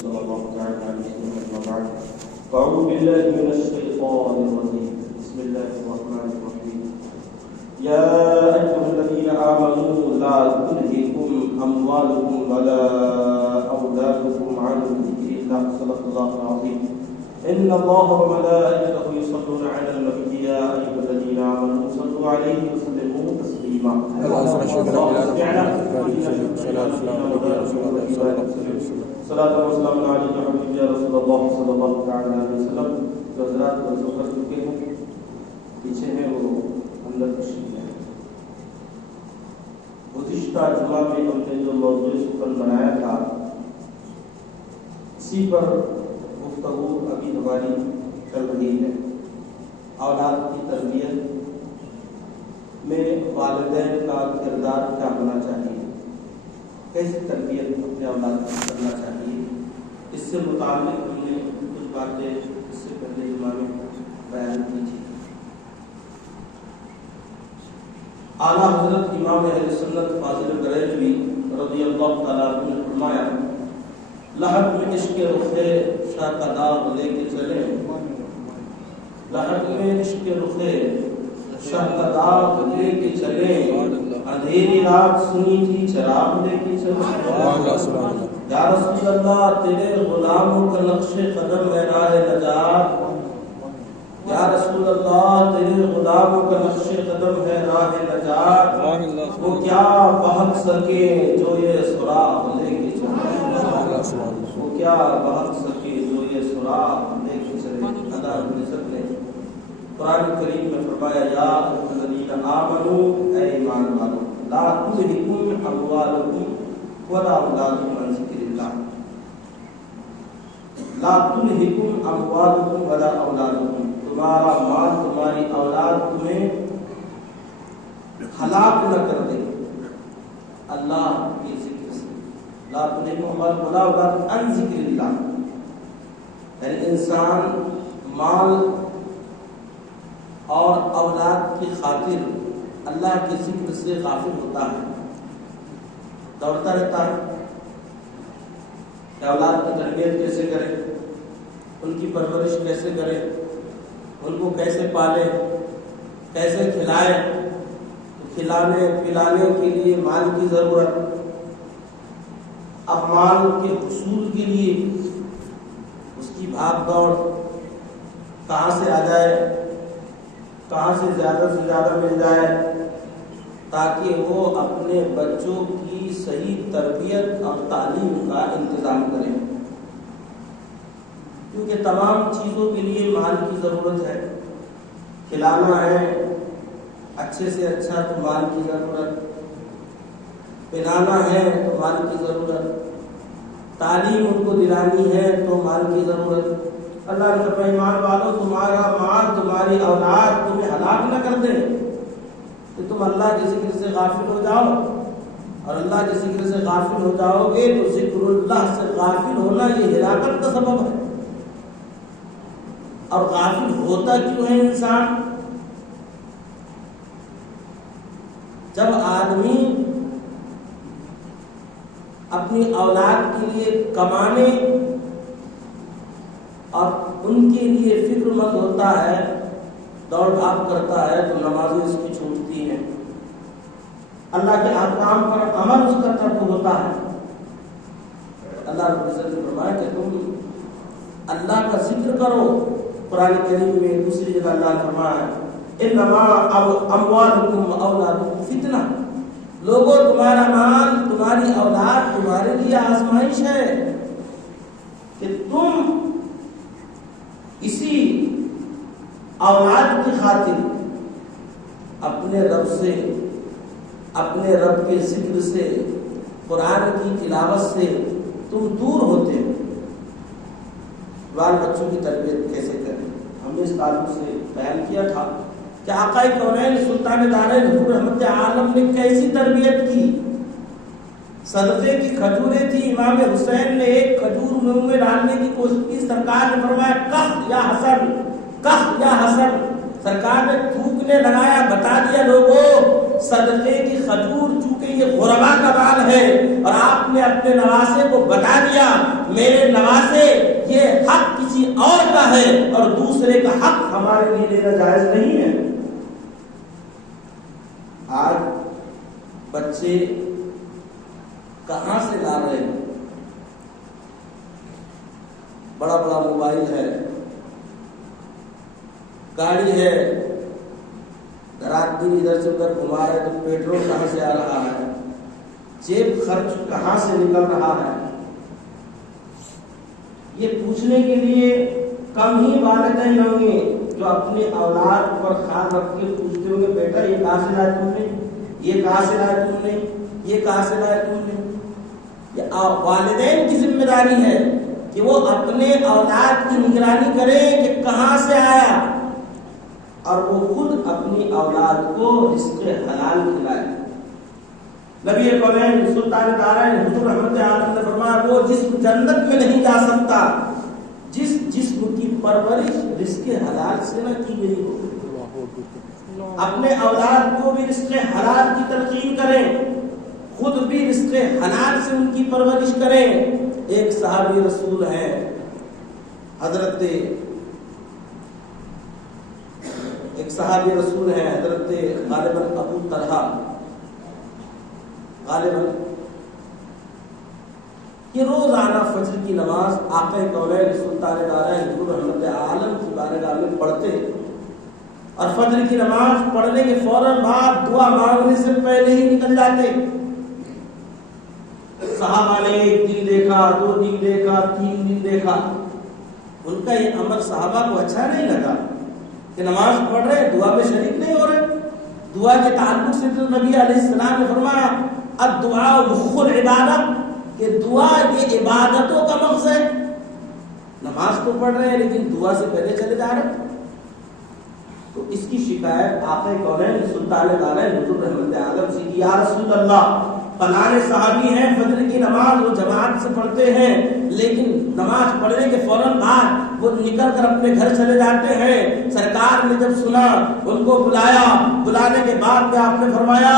صلى الله تعالى عليه وسلم. أما بعد فأعوذ بالله من الشيطان الرجيم. بسم الله الرحمن الرحيم. يا أيها الذين آمنوا لا تلهكم أموالكم ولا أولادكم عن ذكر الله. صدق الله العظيم. إن الله وملائكته يصلون على النبي يا أيها الذين آمنوا صلوا عليه وسلموا تسليما. صلاة وسلام عليك يا رسول الله صلى الله عليه وسلم. حضرات وضو کر چکے ہیں, پیچھے ہیں وہ اندر تشریف ہے. گزشتہ جمعہ میں ہم نے جو موضوع سخن بنایا تھا اسی پر گفتگو ابھی ہماری چل رہی ہے. اولاد کی تربیت میں والدین کا کردار کیا ہونا چاہیے, کیسی تربیت اپنے اولاد کی کرنا چاہیے, اس سے متعلق ہم نے کچھ باتیں اس سے پہلے جمعہ میں بیان کی تھی. اعلیٰ حضرت امام اہل سنت فاضل بریلوی رضی اللہ تعالیٰ عنہ نے فرمایا, لحد میں عشق رخ شاہ کا داغ لے کے چلے, لحد میں عشق رخ شاہ کا داغ لے کے چلے, اندھیری رات سنی تھی چراغ لے کے چلے. یا رسول اللہ تیرے غلاموں کا نقش قدم ہے راہ نجات, یا رسول اللہ تیرے غلاموں کا نقش قدم ہے راہ نجات, وہ کیا بہت سکے جو یہ سراغ لے کے چلے, وہ کیا بہت سکے جو یہ سراغ لے کے چلے. اللہ رب العزت نے قرآن کریم میں فرمایا, یا الذین آمنوا, اے ایمان والو, لا تلہکم اموالکم ولا اولادکم عن ذکر اللہ. لا تلہکم اموالکم ولا اولادکم, تمہارا مال تمہاری اولاد تمہیں ہلاک نہ کر دے اللہ کے ذکر سے. لا تلہکم اموالکم ولا اولادکم عن ذکر اللہ, یعنی انسان مال اور اولاد کی خاطر اللہ کے ذکر سے غافل ہوتا ہے, دوڑتا رہتا ہے کہ اولاد کی تربیت کیسے کرے, ان کی پرورش کیسے کرے, ان کو کیسے پالے, کیسے کھلائے. کھلانے پلانے کے لیے مال کی ضرورت, اب مال کے حصول کے لیے اس کی بھاگ دوڑ, کہاں سے آ جائے, کہاں سے زیادہ مل جائے, تاکہ وہ اپنے بچوں کی صحیح تربیت اور تعلیم کا انتظام کریں. کیونکہ تمام چیزوں کے لیے مال کی ضرورت ہے. کھلانا ہے اچھے سے اچھا تو مال کی ضرورت, پلانا ہے تو مال کی ضرورت, تعلیم ان کو دلانی ہے تو مال کی ضرورت. اللہ نے فرمایا, ایمان والو تمہارا مال تمہاری اولاد تمہیں ہلاک نہ کر دے کہ تم اللہ کے ذکر سے غافل ہو جاؤ, اور اللہ کے ذکر سے غافل ہو جاؤ گے تو ذکر اللہ سے غافل ہونا یہ ہلاکت کا سبب ہے. اور غافل ہوتا کیوں ہے انسان؟ جب آدمی اپنی اولاد کے لیے کمانے اور ان کے لیے فکر مند ہوتا ہے, دوڑ بھاگ کرتا ہے, تو نمازیں اس کی چھوٹتی ہیں, اللہ کے احکام پر عمل اس کا ترک ہوتا ہے. اللہ رب العزت نے فرمایا کہ تم اللہ کا ذکر کرو. قرآن کریم میں دوسری جگہ اللہ نے فرمایا, انما اموالکم واولادکم فتنہ, لوگوں تمہارا مال تمہاری اولاد تمہارے لیے آزمائش ہے کہ تم اسی اولاد کی خاطر اپنے رب سے, اپنے رب کے ذکر سے, قرآن کی تلاوت سے تم دور ہوتے ہو. بال بچوں کی تربیت کیسے کریں, ہم نے اس تعلق سے بیان کیا تھا کہ آقا کونین سلطان دارین حضور رحمت عالم نے کیسی تربیت کی. صدقے کی کھجوریں تھی, امام حسین نے ایک کھجور منہ میں ڈالنے کی کوشش کی, سرکار نے فرمایا کح یا حسن, کح یا حسن. سرکار نے تھوکنے لگایا، بتا دیا لوگوں صدقے کی کھجور چونکہ یہ غربا کا مال ہے، اور آپ نے اپنے نواسے کو بتا دیا میرے نواسے یہ حق کسی اور کا ہے اور دوسرے کا حق ہمارے لیے لینا جائز نہیں ہے۔ آج بچے کہاں سے لا رہے ہیں؟ بڑا بڑا موبائل ہے، گاڑی ہے، رات دن ادھر سے ادھر گھما رہے، تو پیٹرول کہاں سے آ رہا ہے، جیب خرچ کہاں سے نکل رہا ہے؟ یہ پوچھنے کے لیے کم ہی والدین ہوں گے جو اپنے اولاد پر خیال رکھ کے پوچھتے ہوں گے بیٹا یہ کہاں سے لائے تم نے، یہ کہاں سے لائے تم نے، یہ کہاں سے لائے تم نے۔ یہ والدین کی ذمہ داری ہے کہ وہ اپنے اولاد کی نگرانی کریں کہ کہاں سے آیا، اور وہ خود اپنی اولاد کو رزق حلال کھلائے۔ نبی کونین سلطان دارین حضور رحمت عالم نے فرمایا وہ جسم جنت میں نہیں جا سکتا جس جسم کی پرورش رزق حلال سے نہ کی گئی ہو۔ اپنے اولاد کو بھی رزق حلال کی تلقین کریں، خود بھی رزق حلال سے ان کی پرورش کریں۔ ایک صحابی رسول ہیں حضرت غالباً ابو طلحہ، غالباً یہ روزانہ فجر کی نماز آقا کونین سلطان دارین حضور رحمت عالم کی بارگاہ میں پڑھتے، اور فجر کی نماز پڑھنے کے فوراً بعد دعا مانگنے سے پہلے ہی نکل جاتے۔ صحابہ نے ایک دن دیکھا، 2 دن دیکھا، 3 دن دیکھا، ان کا یہ عمل صحابہ کو اچھا نہیں لگا کہ نماز پڑھ رہے دعا میں شریک نہیں ہو رہے۔ دعا کے تعلق سے تو نبی علیہ السلام نے فرمایا الدعاء مخ العبادت، کہ دعا یہ عبادتوں کا مغز ہے۔ نماز تو پڑھ رہے ہیں لیکن دعا سے پہلے چلے جا رہے۔ تو اس کی شکایت آقا کونین سلطان دارین حضور رحمت عالم سے کی، یا رسول اللہ فلاں صحابی ہیں فجر کی نماز وہ جماعت سے پڑھتے ہیں لیکن نماز پڑھنے کے فوراً بعد وہ نکل کر اپنے گھر چلے جاتے ہیں۔ سرکار نے جب سنا ان کو بلایا، بلانے کے بعد میں آپ نے فرمایا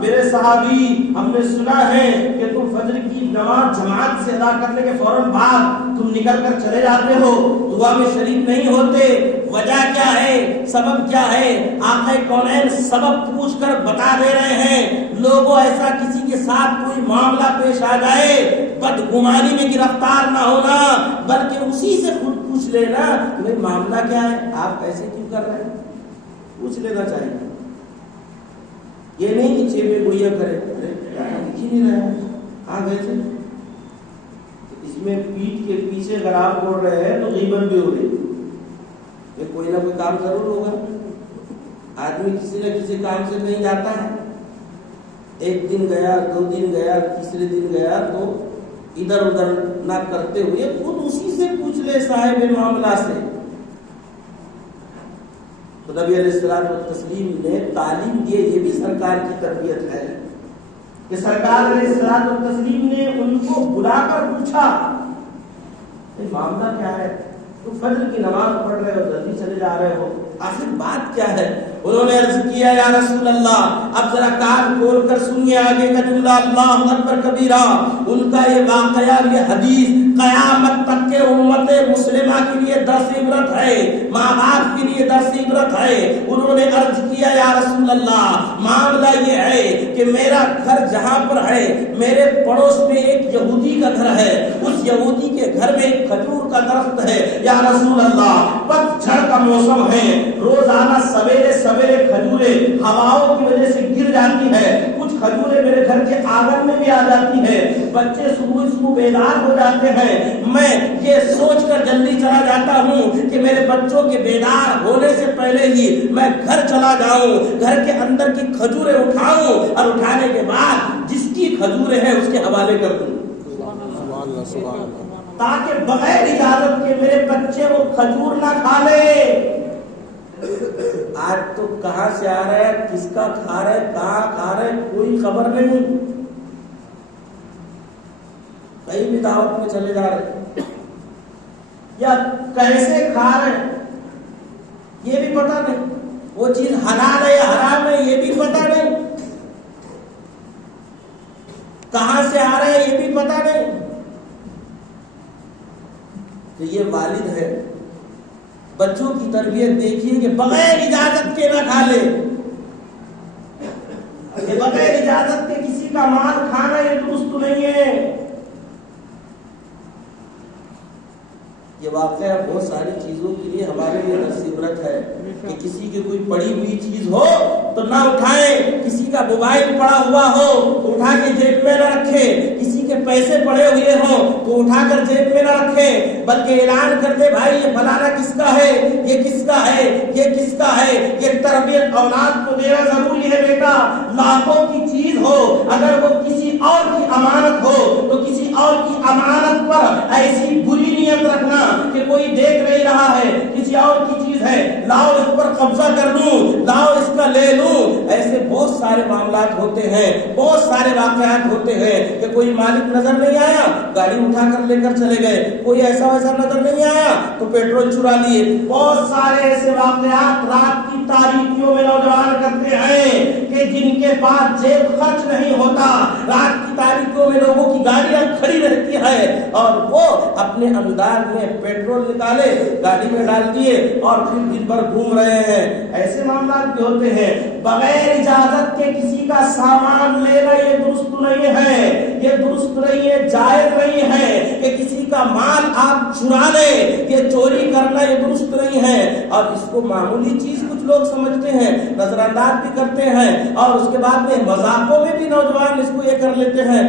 میرے صحابی ہم نے سنا ہے کہ تم فجر کی نماز جماعت سے ادا کرنے کے فوراً بعد تم نکل کر چلے جاتے ہو، دعا میں شریک نہیں ہوتے، وجہ کیا ہے، سبب کیا ہے؟ آقا کونین سبب پوچھ کر بتا دے رہے ہیں۔ لوگوں ایسا کسی کے ساتھ کوئی معاملہ پیش آ جائے بدگمانی میں گرفتار نہ ہونا بلکہ اسی سے خود پوچھ لینا کہ بھئی معاملہ کیا ہے، آپ ایسے کیوں کر رہے ہیں، پوچھ لینا چاہیے۔ یہ نہیں کہ چیبے گویا کرے دکھ ہی نہیں رہے ہاں گئے تھے، اس میں پیٹ کے پیچھے اگر آپ بول رہے ہیں تو غیبت بھی ہو رہی ہے، کوئی نہ کوئی کام ضرور ہوگا۔ آدمی کسی نہ کسی کام سے کہیں جاتا ہے، ایک دن گیا، 2 دن گیا، تیسرے دن گیا تو ادھر ادھر نہ کرتے ہوئے خود اسی سے پوچھ لے صاحب معاملہ سے۔ تو نبی علیہ السلام تسلیم نے تعلیم دی، یہ بھی سرکار کی تربیت ہے کہ سرکار علیہ السلام تسلیم نے ان کو بلا کر پوچھا معاملہ کیا ہے، تو فجر کی نماز پڑھ رہے ہو جلدی چلے جا رہے ہو، آخر بات کیا ہے؟ انہوں نے عرض کیا یا رسول اللہ اب ذرا کان کھول کر سنیے آگے کا جملہ، اللہ اکبر کبیرہ۔ ان کا یہ واقعہ، یہ حدیث قیامت تک کے امت مسلمہ کے لیے درس عبرت ہے، ماں باپ کے لیے درس عبرت ہے۔ انہوں نے عرض کیا یا رسول اللہ معاملہ یہ ہے کہ میرا گھر جہاں پر ہے میرے پڑوس میں ایک یہودی کا گھر ہے، اس یہودی کے گھر میں ایک کھجور کا درخت ہے، یا رسول اللہ پت جھڑ کا موسم ہے، روزانہ سویرے سویرے کھجوریں ہواؤں کی وجہ سے گر جاتی ہے، کچھ کھجوریں میرے گھر کے آنگن میں بھی آ جاتی ہے، بچے صبح صبح بیدار ہو جاتے ہیں، میں یہ سوچ کر جلدی چلا جاتا ہوں کہ میرے بچوں کے بیدار ہونے سے پہلے ہی میں گھر چلا جاؤں، گھر کے اندر کی کھجوریں اٹھاؤں اور اٹھانے کے بعد جس کی کھجوریں ہیں اس کے حوالے کر دوں تاکہ بغیر اجازت کے میرے بچے وہ کھجور نہ کھا لے۔ آج تو کہاں سے آ رہا ہے، کس کا کھا رہے، کہاں کھا رہے، کوئی خبر نہیں، کہیں بھی دعوت میں چلے جا رہے یا کیسے کھا رہے یہ بھی پتہ نہیں۔ وہ چیز حلال ہے یا حرام ہے یہ بھی پتہ نہیں، کہاں سے آ رہا ہے یہ بھی پتہ نہیں. تو یہ والد ہے. بچوں کی تربیت دیکھیے کہ بغیر اجازت کے نہ کھا لے، کہ بغیر اجازت کے کسی کا مال کھانا یہ درست نہیں ہے. یہ واقعہ بہت ساری چیزوں کے لیے ہمارے لیے درس عبرت ہے کہ کسی کی کوئی پڑی ہوئی چیز ہو تو نہ اٹھائیں، کسی کا موبائل پڑا ہوا ہو تو اٹھا کے جیب میں نہ رکھے، کسی کے پیسے پڑے ہوئے ہوں تو اٹھا کر جیب میں نہ رکھے، بلکہ اعلان کر دے بھائی یہ فلانا کس کا ہے، یہ کس کا ہے، یہ کس کا ہے. یہ تربیت اولاد کو دینا ضروری ہے. بیٹا لاکھوں کی چیز ہو اگر وہ کسی اور کی امانت ہو تو کسی اور کی امانت پر ایسی بری نیت رکھنا کہ کوئی دیکھ نہیں رہا ہے، کسی اور کی چیز ہے، لاؤ اس پر قبضہ کر لوں، لاؤ اس کا لے لوں. ایسے بہت سارے معاملات ہوتے ہیں، بہت سارے واقعات ہوتے ہیں کہ کوئی مالک نظر نہیں آیا گاڑی اٹھا کر لے کر چلے گئے، کوئی ایسا ویسا نظر نہیں آیا تو پیٹرول چرا لیے. بہت سارے ایسے واقعات رات کی تاریکیوں میں نوجوان کرتے ہیں کہ جن کے پاس جیب خرچ نہیں ہوتا، رات کی تاریکیوں میں لوگوں کی گاڑیاں کھڑی رہتی ہے اور وہ اپنے انداز میں پیٹرول نکالے گاڑی میں ڈال دیے اور پھر دن بھر گھوم رہے ہیں. ایسے معاملات بھی ہوتے ہیں. بغیر اجازت کے کسی کا سامان لینا یہ درست نہیں ہے، یہ درست نہیں ہے، جائز نہیں ہے کہ کسی کا مال آپ چرا لیں، یہ چوری کرنا یہ درست نہیں ہے. اور اس کو معمولی چیز کچھ لوگ سمجھتے ہیں، نظر انداز بھی کرتے ہیں اور اس کے بعد میں مذاقوں میں بھی نوجوان اس کو یہ کر لیتے ہیں،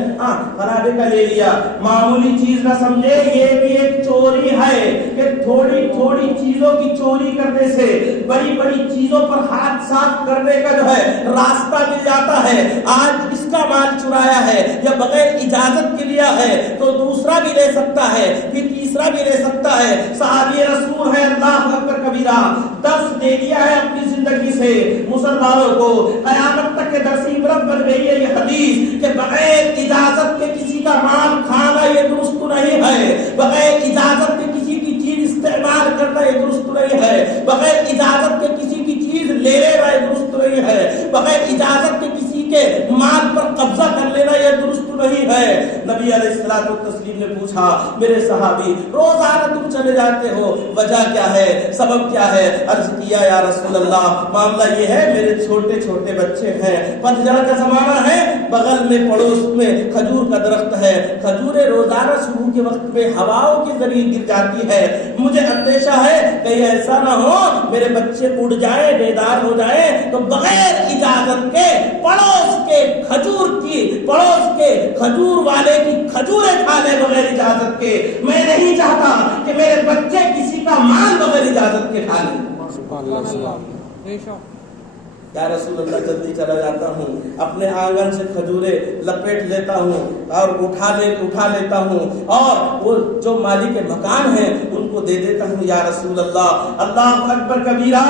خرابے کا لے لیا، معمولی چیز نہ سمجھے یہ بھی ایک چوری ہے کہ تھوڑی تھوڑی چیزوں کی چوری کرنے سے بڑی بڑی چیزوں پر ہاتھ صاف کرنے کا جو ہے راستہ مل جاتا ہے. آج اس کا مال چرایا ہے یا بغیر اجازت کے لیا ہے تو دوسرا بھی لے سکتا ہے، پھر تیسرا بھی لے سکتا ہے. صحابی رسول ہے اللہ اکبر کبیرہ، درس دے دیا ہے اپنی زندگی سے مسلمانوں کو، قیامت تک کے درس عبرت بن گئی ہے یہ حدیث کہ بغیر اجازت کے کسی کا مال کھانا یہ درست نہیں ہے، بغیر اجازت کے کسی کی چیز استعمال کرنا یہ درست نہیں ہے، بغیر اجازت کے کسی کی چیز لے لینا یہ درست نہیں ہے، بغیر اجازت کے کسی کے مال پر قبضہ کر لینا یہ درست نہیں ہے. نبی علیہ الصلوۃ والتسلیم نے پوچھا میرے صحابی روزانہ تم چلے جاتے ہو وجہ کیا ہے، سبب کیا ہے؟ عرض کیا یا رسول اللہ معاملہ یہ ہے میرے چھوٹے چھوٹے بچے ہیں، پتجھڑ کا زمانہ ہے، بغل میں پڑوس میں کھجور کا درخت ہے، کھجوریں روزانہ صبح کے وقت میں ہواؤں کے ذریعے گر جاتی ہے، مجھے اندیشہ ہے کہیں ایسا نہ ہو میرے بچے اڑ جائیں بیدار ہو جائیں تو بغیر اجازت کے پڑوس کے کھجور والے کی کھجوریں کھا لے بغیر اجازت کے. میں نہیں چاہتا کہ میرے بچے کسی کا مال بغیر اجازت کے کھا لیں. یا رسول اللہ جلدی چلا جاتا ہوں، اپنے آنگن سے کھجوریں لپیٹ لیتا ہوں اور اٹھا لیتا ہوں اور وہ جو مالک مکان ہیں ان کو دے دیتا ہوں. یا رسول اللہ اللہ اکبر کبیرہ.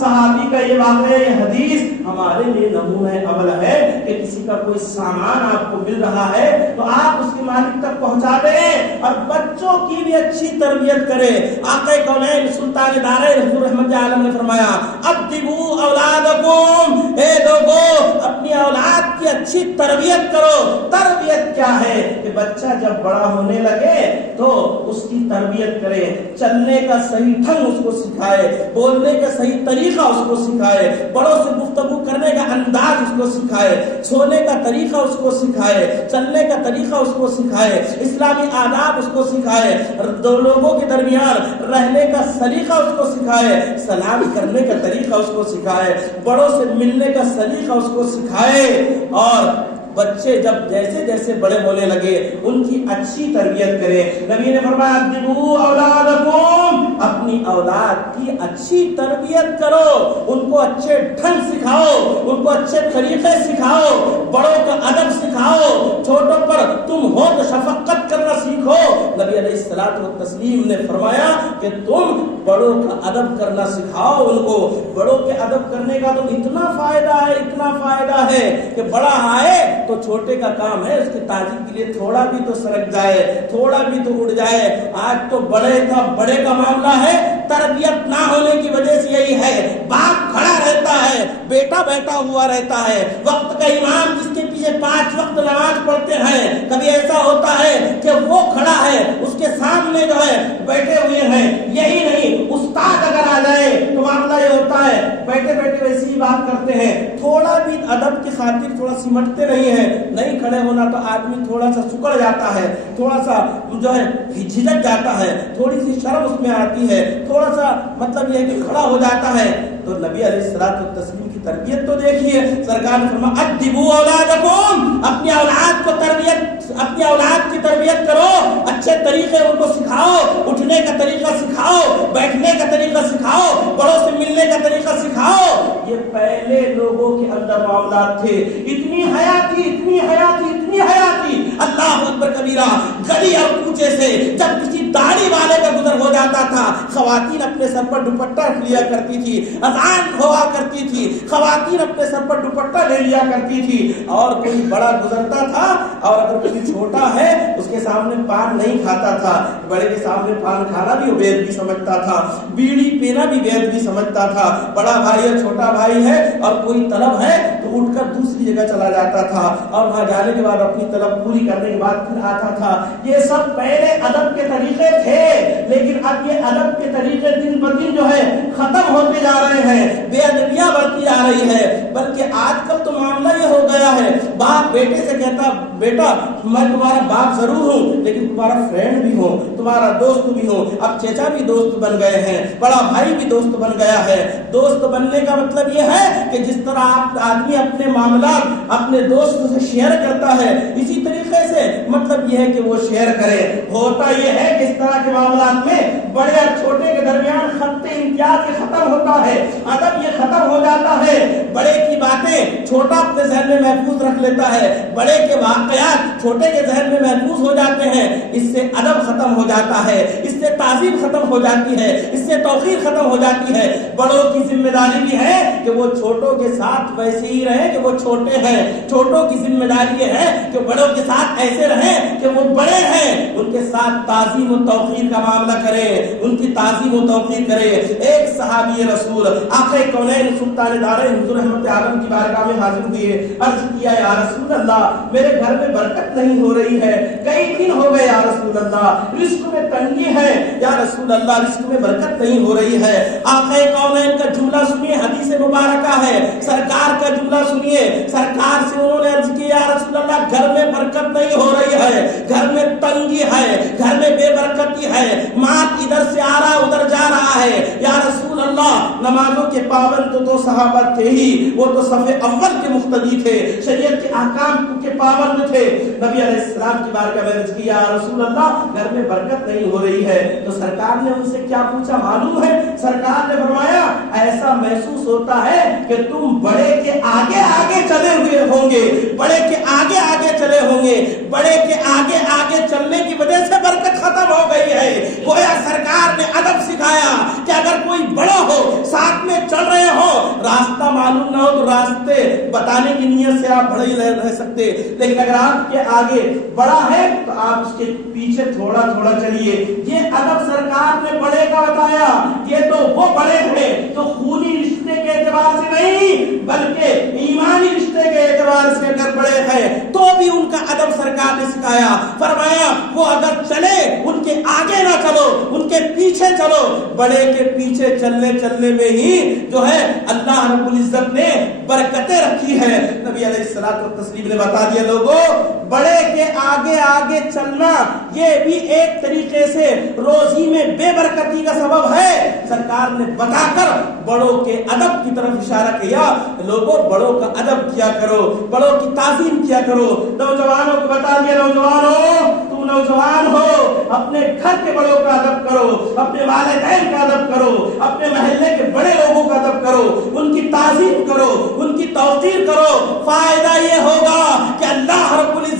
صحابی کا یہ واقعہ یہ حدیث ہمارے لیے نمونہ عمل ہے کہ کسی کا کوئی سامان آپ کو مل رہا ہے تو آپ اس کے مالک تک پہنچا دیں اور بچوں کی بھی اچھی تربیت کریں. آقا کونین سلطان دارین حضور رحمت عالم نے فرمایا ادبوا اولادکم، اے لوگوں اپنی اولاد کی اچھی تربیت کرو. تربیت کیا ہے کہ بچہ جب بڑا ہونے لگے تو اس کی تربیت کرے، چلنے کا صحیح ڈھنگ اس کو سکھائے، بولنے کا صحیح طریقہ اس کو سکھائے، بڑوں سے گفتگو کرنے کا انداز اس کو سکھائے، سونے کا طریقہ اس کو سکھائے، چلنے کا طریقہ اس کو سکھائے، اسلامی آداب اس کو سکھائے، دو لوگوں کے درمیان رہنے کا سلیقہ اس کو سکھائے، سلام کرنے کا طریقہ اس کو سکھائے، بڑوں سے ملنے کا سلیقہ اس کو سکھائے. اور بچے جب جیسے جیسے بڑے ہونے لگے ان کی اچھی تربیت کرے. نبی نے فرمایا ادبوا اولادکم، اپنی اولاد کی اچھی تربیت کرو، ان کو اچھے ڈھنگ سکھاؤ، ان کو اچھے طریقے سکھاؤ، بڑوں کا ادب سکھاؤ، چھوٹوں پر تم ہو تو شفقت کرنا سیکھو. نبی علیہ الصلوۃ والتسلیم نے فرمایا کہ تم بڑوں کا ادب کرنا سکھاؤ ان کو. بڑوں کے ادب کرنے کا تو اتنا فائدہ ہے کہ بڑا آئے تو چھوٹے کا کام ہے اس کی تعظیم کے لیے تھوڑا بھی تو سرک جائے، تھوڑا بھی تو اڑ جائے. آج تو بڑے کا معاملہ ہے، تربیت نہ ہونے کی وجہ سے یہی ہے، باپ کھڑا رہتا ہے، بیٹا بیٹھا ہوا رہتا ہے، وقت کا امام جس کے پیچھے 5 وقت نماز پڑھتے ہیں، کبھی ایسا ہوتا ہے کہ وہ کھڑا ہے، اس کے سامنے جو ہے بیٹھے ہوئے ہیں، یہی نہیں استاد اگر آ جائے تو معاملہ یہ ہوتا ہے بیٹھے بیٹھے ویسی ہی بات کرتے ہیں، تھوڑا بھی ادب کی خاطر تھوڑا سمٹتے نہیں ہیں، نہیں کھڑے ہونا تو آدمی تھوڑا سا سکڑ جاتا ہے، تھوڑا سا جو ہے جھجک جاتا ہے، تھوڑی سی شرم اس میں آتی ہے، تھوڑا سا مطلب یہ کہ کھڑا ہو جاتا ہے۔ تو نبی علیہ الصلوۃ والتسلیم کی تربیت تو دیکھیے، سرکار نے فرمایا ادبوا اولادکم، اپنی اولاد کو تربیت، اپنی اولاد کی تربیت کرو، اچھے طریقے ان کو سکھاؤ، اٹھنے کا طریقہ سکھاؤ، بیٹھنے کا طریقہ سکھاؤ، بڑوں سے ملنے کا طریقہ سکھاؤ۔ یہ پہلے لوگوں کے اندر معاملات تھے، اتنی حیاتی اتنی حیاتی اتنی حیاتی، اللہ اکبر کبیرہ، گلی اور کوچے سے جب کسی داڑھی والے کا گزر ہو جاتا تھا، خواتین اپنے سر پر دوپٹہ لیا کرتی تھی، اذان ہوا کرتی تھی، خواتین اپنے سر پر دوپٹہ لے لیا کرتی تھی، اور کوئی بڑا گزرتا تھا اور اگر کوئی چھوٹا ہے اس کے سامنے پان نہیں کھاتا تھا، بڑے کے سامنے پان کھانا بھی وید بھی سمجھتا تھا، بیڑی پینا بھی وید بھی سمجھتا تھا، بڑا بھائی اور چھوٹا بھائی ہے اور کوئی طلب ہے تو اٹھ کر دوسری جگہ چلا جاتا تھا، اور وہاں جانے کے بعد اپنی طلب پوری کرنے کے بعد پھر آتا تھا۔ یہ سب پہلے ادب کے طریقے تھے، لیکن اب یہ ادب کے طریقے دن بدن جو ہے ختم ہوتے جا رہے ہیں، بے ادبیاں بڑھتی جا رہی ہے، بلکہ آج کل تو معاملہ یہ ہو گیا ہے، باپ بیٹے سے کہتا بیٹا میں تمہارا باپ ضرور ہوں لیکن تمہارا فرینڈ بھی ہوں، تمہارا دوست بھی ہوں، اب چچا بھی دوست بن گئے ہیں، بڑا بھائی بھی دوست بن گیا ہے۔ دوست بننے کا مطلب یہ ہے کہ جس طرح آپ آدمی اپنے معاملات اپنے دوست سے شیئر کرتا ہے، اسی طریقے سے مطلب یہ ہے کہ وہ شیئر کرے۔ ہوتا یہ ہے کہ اس طرح کے معاملات میں بڑے اور چھوٹے کے درمیان خط امتیاز یہ ختم ہوتا ہے، ادب یہ ختم ہو جاتا ہے، بڑے کی باتیں چھوٹا اپنے ذہن میں محفوظ رکھ لیتا ہے، بڑے کے واقعات چھوٹے کے ذہن میں محفوظ ہو جاتے ہیں، اس سے ادب ختم ہو جاتا ہے، اس سے تعظیم ختم ہو جاتی ہے، اس سے توقیر ختم ہو جاتی ہے۔ بڑوں کی ذمہ داری بھی ہے کہ وہ چھوٹوں کے ساتھ ویسے ہی رہیں کہ وہ چھوٹے ہیں، چھوٹوں کی ذمہ داری یہ ہے کہ بڑوں کے ساتھ ایسے رہیں کہ وہ بڑے ہیں، ان کے ساتھ تعظیم و توقیر کا معاملہ کریں، ان کی تعظیم و توقیر کریں۔ ایک صحابی رسول آقا کونین سلطان دارین حضور رحمت عالم کی بارگاہ میں حاضر ہوئے، عرض کیا یا رسول اللہ میرے گھر میں برکت نہیں ہو رہی ہے، کئی دن ہو گئے یا رسول اللہ، رزق میں تنگی ہے یا رسول اللہ، رزق میں برکت نہیں ہو رہی ہے۔ آقا کونین کا جملہ سنیے، حدیث مبارکہ ہے، سرکار کا جملہ سنیے، سرکار سے انہوں نے عرض کیا یا رسول اللہ گھر میں برکت نہیں ہو رہی ہے، گھر میں تنگی ہے، گھر میں بے برکتی ہے، مال ادھر سے آ رہا ادھر جا رہا ہے یا رسول اللہ۔ نمازوں کے پابند تو صحابہ تھے ہی، وہ تو صف اول کے مقتدی تھے، شریعت کے احکام کے پابند تھے۔ نبی علیہ السلام کی بارگاہ میں عرض کیا یا رسول اللہ گھر میں برکت نہیں ہو رہی ہے، تو سرکار نے ان سے کیا پوچھا معلوم ہے؟ سرکار نے فرمایا ایسا محسوس ہوتا ہے کہ تم بڑے کے آگے آگے چلے ہوئے ہوں گے، بڑے کے آگے آگے چلے ہوں گے، بڑے کے آگے آگے چلنے کی وجہ سے برکت ختم ہو گئی ہے۔ گویا سرکار نے ادب سکھایا کہ اگر کوئی بڑا ہو ساتھ میں چل رہے ہو، راستہ معلوم نہ ہو تو راستے بتانے کی نیت سے آپ بڑے ہی رہ سکتے، لیکن اگر آپ کے آگے بڑا ہے تو آپ اس کے پیچھے تھوڑا تھوڑا چلیے۔ یہ ادب سرکار نے بڑے کا بتایا، یہ تو وہ بڑے تھے تو خونی رشتے کے اعتبار سے نہیں بلکہ ایمانی رشتے کے اعتبار سے اگر بڑے ہیں تو بھی ان کا ادب سرکار نے سکھایا۔ فرمایا وہ اگر چلے ان کے آگے نہ چلو، ان کے پیچھے چلو، بڑے کے پیچھے چلنے چلنے میں ہی جو ہے اللہ رب العزت نے برکتیں رکھی ہے۔ نبی علیہ الصلوۃ والتسلیم نے بتا دیا لوگوں بڑے کے آگے آگے چلنا یہ بھی ایک طریقے سے روزی میں بے برکتی کا سبب ہے۔ سرکار نے بتا کر بڑوں کے ادب کی طرف اشارہ کیا، لوگوں بڑوں کا ادب کیا کرو، بڑوں کی تعظیم کیا کرو۔ نوجوانوں کو بتا دیا نوجوانوں تم نوجوان ہو، اپنے گھر کے بڑوں کا ادب کرو، اپنے والدین کا ادب کرو، اپنے محلے کے بڑے لوگوں کا ادب کرو، ان کی تعظیم کرو، ان کی توقیر کرو۔ فائدہ یہ ہوگا کہ اللہ رب العزت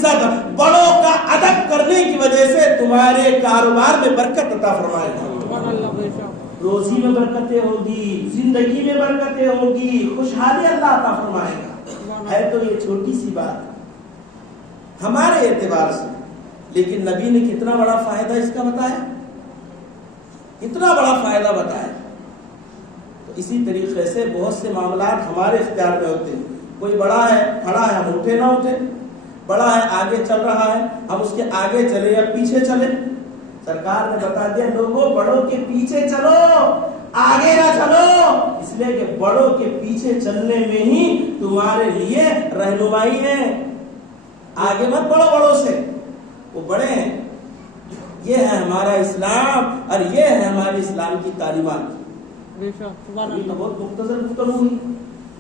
بڑوں کا ادب کرنے کی وجہ سے تمہارے کاروبار میں برکت عطا فرمائے گا، روزی میں برکتیں ہوگی، زندگی میں برکتیں ہوگی، خوشحالی اللہ عطا فرمائے گا۔ ہے تو یہ چھوٹی سی بات ہمارے اعتبار سے، لیکن نبی نے کتنا بڑا فائدہ اس کا بتایا۔ اتنا بڑا فائدہ بتایا. تو اسی طریقے سے بہت سے معاملات ہمارے اختیار میں ہوتے ہیں. کوئی بڑا ہے کھڑا ہے ہم اٹھے نہ اٹھے, بڑا ہے آگے چل رہا ہے ہم اس کے آگے چلے یا پیچھے چلے. سرکار نے بتا دیا لوگوں بڑوں کے پیچھے چلو آگے نہ چلو, اس لیے کہ بڑوں کے پیچھے چلنے میں ہی تمہارے لیے رہنمائی ہے. آگے مت بڑھو بڑوں سے, وہ بڑے ہیں. یہ ہے ہمارا اسلام اور یہ ہے ہمارے اسلام کی تعلیمات. ابھی تو بہت مختصر گفتگو ہوئی,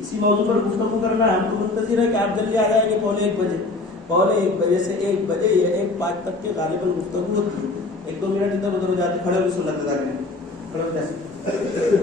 اسی موضوع پر گفتگو کرنا ہے. ہم تو منتظر ہے کہ آپ جلدی آ جائیں گے 1:15 بجے سے 1 بجے یا 1:05 تک کے غالباً گفتگو ہوتی ہے. 1-2 منٹ ادھر ادھر ہو جاتے, کھڑے ہوئے سنت ادا کریں, کھڑے ہو جائیں.